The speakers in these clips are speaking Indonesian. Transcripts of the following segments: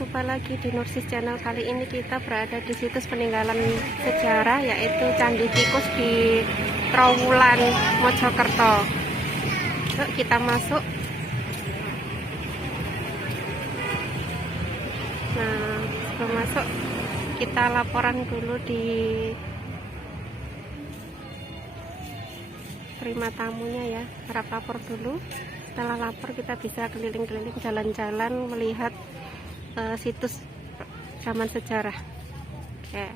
jumpa lagi di Nursis Channel. Kali ini kita berada di situs peninggalan sejarah, yaitu Candi Tikus di Trowulan, Mojokerto. Yuk kita masuk. Nah, sebelum masuk kita laporan dulu di terima tamunya ya. Harap lapor dulu. Setelah lapor kita bisa keliling-keliling, jalan-jalan, melihat situs zaman sejarah. Oke.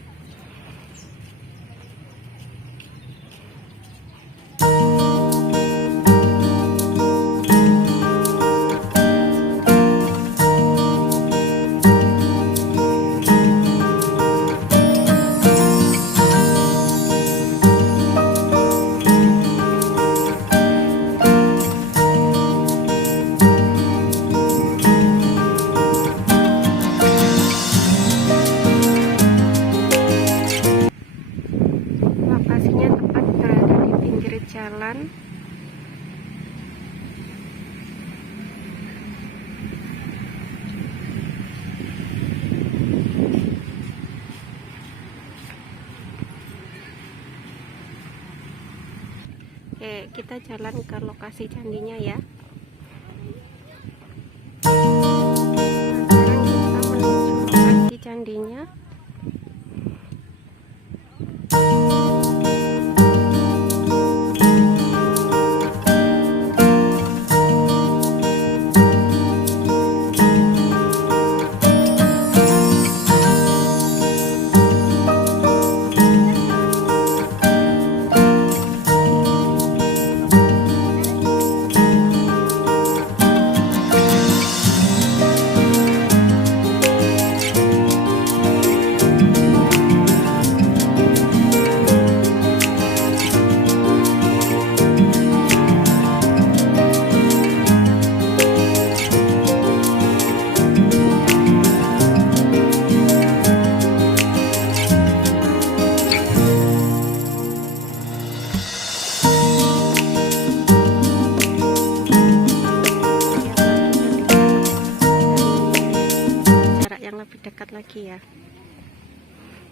Lokasinya tepat berada di pinggir jalan. Oke, kita jalan ke lokasi candinya ya. Sekarang kita menuju lokasi candinya. Lebih dekat lagi ya.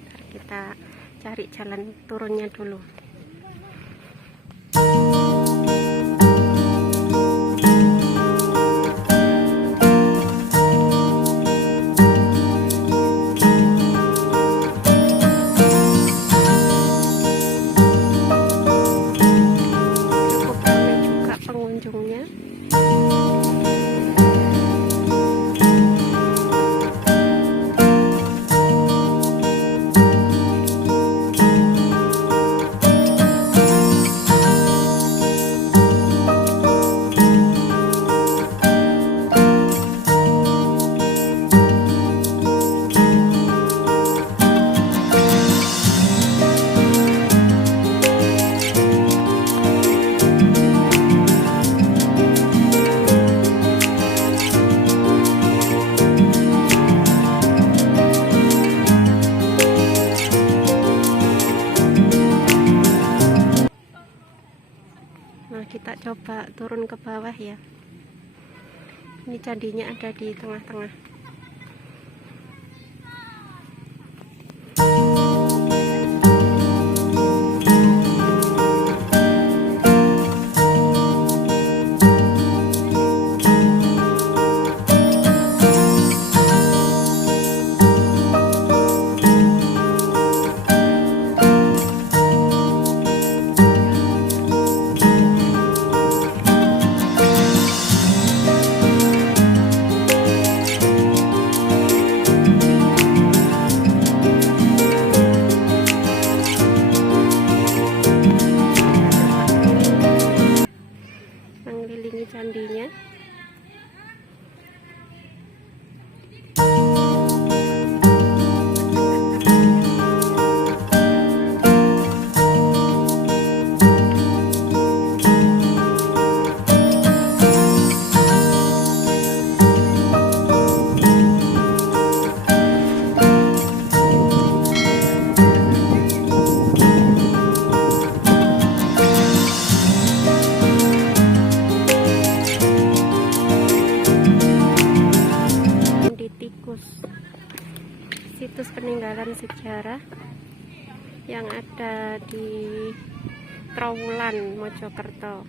Ntar kita cari jalan turunnya dulu. Cukup ramai juga pengunjungnya. Nah, kita coba turun ke bawah ya. Ini candinya ada di tengah-tengah. situs peninggalan sejarah yang ada di Trowulan, Mojokerto.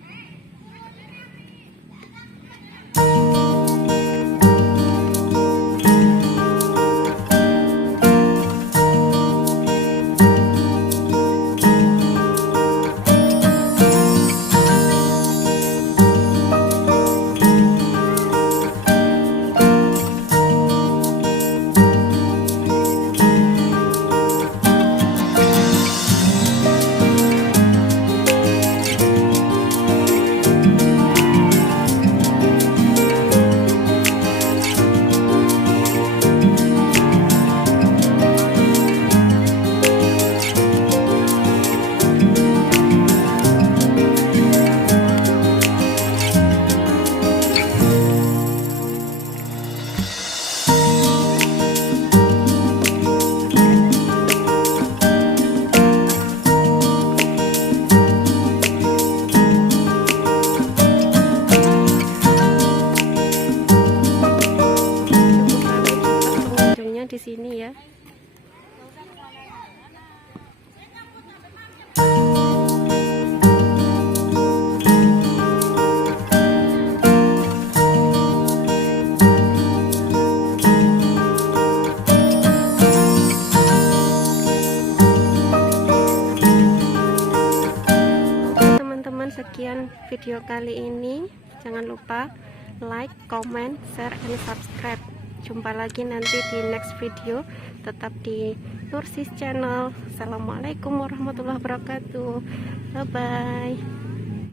Di sini ya. Oke teman-teman, sekian video kali ini. Jangan lupa like, comment, share, and subscribe. Jumpa lagi nanti di next video. Tetap di Nursis Channel. Assalamualaikum warahmatullahi wabarakatuh. Bye bye.